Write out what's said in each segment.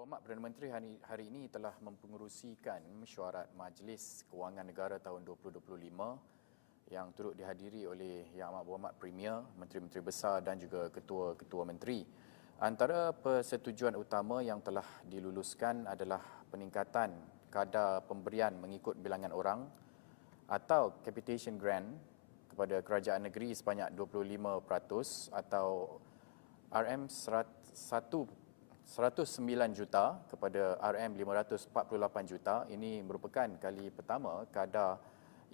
Berhormat Perdana Menteri hari, hari ini telah mempengerusikan mesyuarat Majlis Kewangan Negara tahun 2025 yang turut dihadiri oleh Yang Amat Berhormat Premier, Menteri-Menteri Besar dan juga Ketua-Ketua Menteri. Antara persetujuan utama yang telah diluluskan adalah peningkatan kadar pemberian mengikut bilangan orang atau capitation grant kepada kerajaan negeri sebanyak 25% atau RM 1 109 juta kepada RM 548 juta. Ini merupakan kali pertama kadar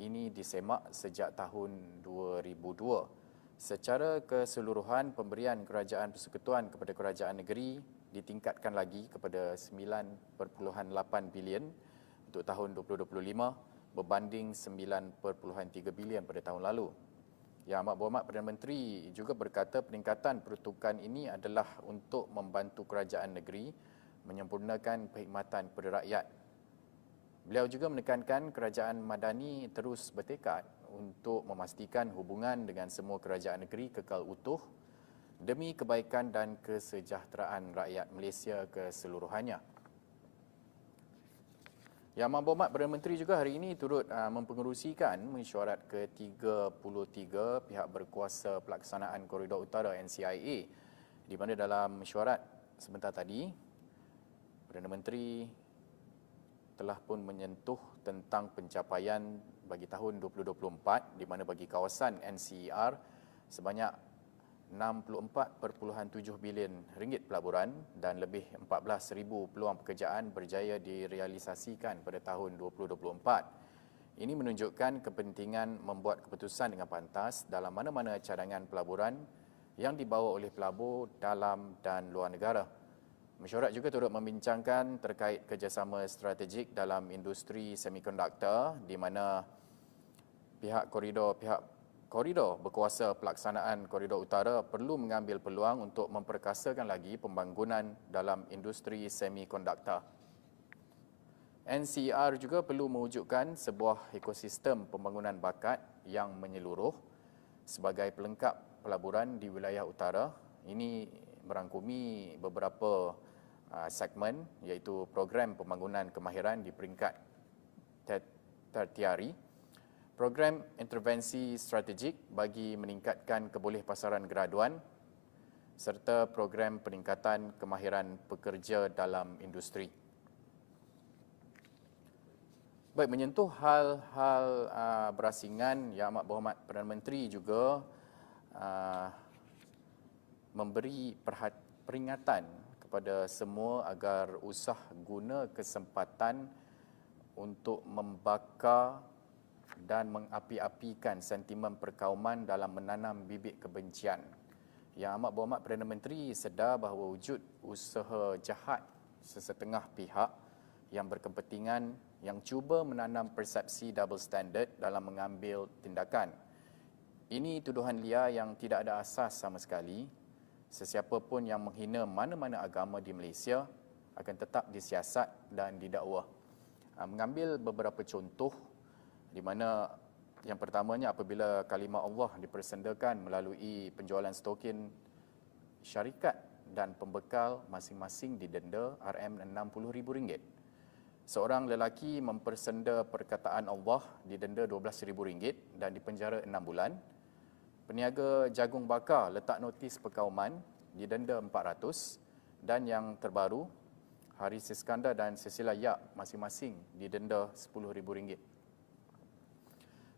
ini disemak sejak tahun 2002. Secara keseluruhan pemberian kerajaan persekutuan kepada kerajaan negeri ditingkatkan lagi kepada 9.8 bilion untuk tahun 2025 berbanding 9.3 bilion pada tahun lalu. Yang Amat Berhormat Perdana Menteri juga berkata peningkatan peruntukan ini adalah untuk membantu kerajaan negeri menyempurnakan perkhidmatan kepada rakyat. Beliau juga menekankan kerajaan Madani terus bertekad untuk memastikan hubungan dengan semua kerajaan negeri kekal utuh demi kebaikan dan kesejahteraan rakyat Malaysia keseluruhannya. Yang Amat Berhormat Perdana Menteri juga hari ini turut uh, mempengerusikan mesyuarat ke-33 pihak berkuasa pelaksanaan Koridor Utara NCIA di mana dalam mesyuarat sebentar tadi Perdana Menteri telah pun menyentuh tentang pencapaian bagi tahun 2024 di mana bagi kawasan NCER sebanyak 64.7 bilion ringgit pelaburan dan lebih 14,000 peluang pekerjaan berjaya direalisasikan pada tahun 2024. Ini menunjukkan kepentingan membuat keputusan dengan pantas dalam mana-mana cadangan pelaburan yang dibawa oleh pelabur dalam dan luar negara. Mesyuarat juga turut membincangkan terkait kerjasama strategik dalam industri semikonduktor di mana pihak koridor pihak koridor berkuasa pelaksanaan koridor utara perlu mengambil peluang untuk memperkasakan lagi pembangunan dalam industri semikonduktor. NCR juga perlu mewujudkan sebuah ekosistem pembangunan bakat yang menyeluruh sebagai pelengkap pelaburan di wilayah utara. Ini merangkumi beberapa uh, segmen iaitu program pembangunan kemahiran di peringkat tertiari program intervensi strategik bagi meningkatkan kebolehpasaran graduan serta program peningkatan kemahiran pekerja dalam industri. Baik, menyentuh hal-hal uh, berasingan Yang Amat Berhormat Perdana Menteri juga uh, memberi perhat- peringatan kepada semua agar usah guna kesempatan untuk membakar dan mengapi-apikan sentimen perkauman dalam menanam bibit kebencian. Yang amat berhormat Perdana Menteri sedar bahawa wujud usaha jahat sesetengah pihak yang berkepentingan yang cuba menanam persepsi double standard dalam mengambil tindakan. Ini tuduhan liar yang tidak ada asas sama sekali. Sesiapa pun yang menghina mana-mana agama di Malaysia akan tetap disiasat dan didakwa. Ah, mengambil beberapa contoh di mana yang pertamanya apabila kalimah Allah dipersendakan melalui penjualan stokin syarikat dan pembekal masing-masing didenda RM60,000. Seorang lelaki mempersenda perkataan Allah didenda RM12,000 dan dipenjara 6 bulan. Peniaga jagung bakar letak notis perkauman didenda 400 dan yang terbaru Haris Iskandar dan Cecilia Yak masing-masing didenda RM10,000.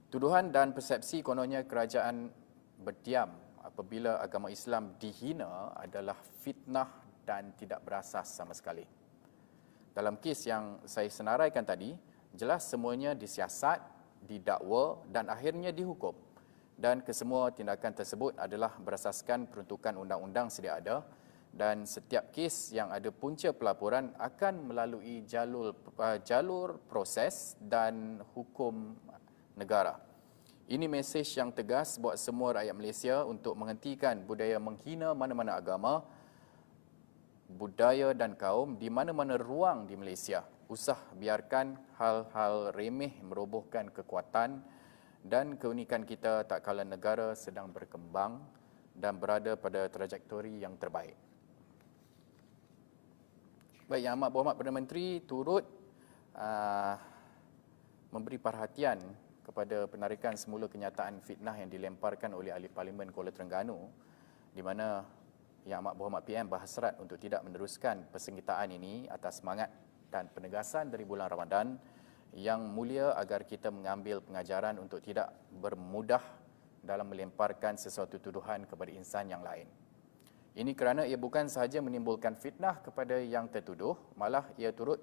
Tuduhan dan persepsi kononnya kerajaan berdiam apabila agama Islam dihina adalah fitnah dan tidak berasas sama sekali. Dalam kes yang saya senaraikan tadi, jelas semuanya disiasat, didakwa dan akhirnya dihukum. Dan kesemua tindakan tersebut adalah berasaskan peruntukan undang-undang sedia ada dan setiap kes yang ada punca pelaporan akan melalui jalur uh, jalur proses dan hukum negara. Ini mesej yang tegas buat semua rakyat Malaysia untuk menghentikan budaya menghina mana-mana agama, budaya dan kaum di mana-mana ruang di Malaysia. Usah biarkan hal-hal remeh merobohkan kekuatan dan keunikan kita tak kala negara sedang berkembang dan berada pada trajektori yang terbaik. Baik, Yang Amat Berhormat Perdana Menteri turut uh, memberi perhatian kepada penarikan semula kenyataan fitnah yang dilemparkan oleh ahli parlimen Kuala Terengganu di mana Yang Amat Berhormat PM berhasrat untuk tidak meneruskan persengketaan ini atas semangat dan penegasan dari bulan Ramadan yang mulia agar kita mengambil pengajaran untuk tidak bermudah dalam melemparkan sesuatu tuduhan kepada insan yang lain. Ini kerana ia bukan sahaja menimbulkan fitnah kepada yang tertuduh, malah ia turut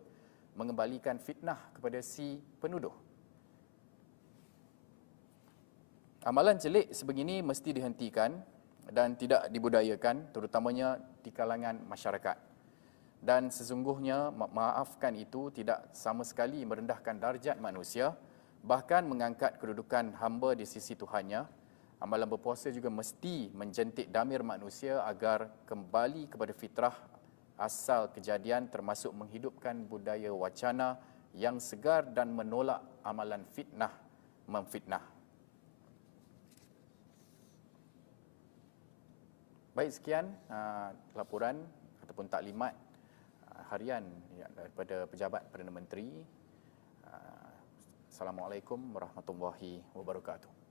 mengembalikan fitnah kepada si penuduh. Amalan celik sebegini mesti dihentikan dan tidak dibudayakan terutamanya di kalangan masyarakat. Dan sesungguhnya maafkan itu tidak sama sekali merendahkan darjat manusia bahkan mengangkat kedudukan hamba di sisi Tuhannya Amalan berpuasa juga mesti menjentik damir manusia agar kembali kepada fitrah asal kejadian termasuk menghidupkan budaya wacana yang segar dan menolak amalan fitnah memfitnah. Baik sekian uh, laporan ataupun taklimat uh, harian daripada pejabat Perdana Menteri. Uh, Assalamualaikum warahmatullahi wabarakatuh.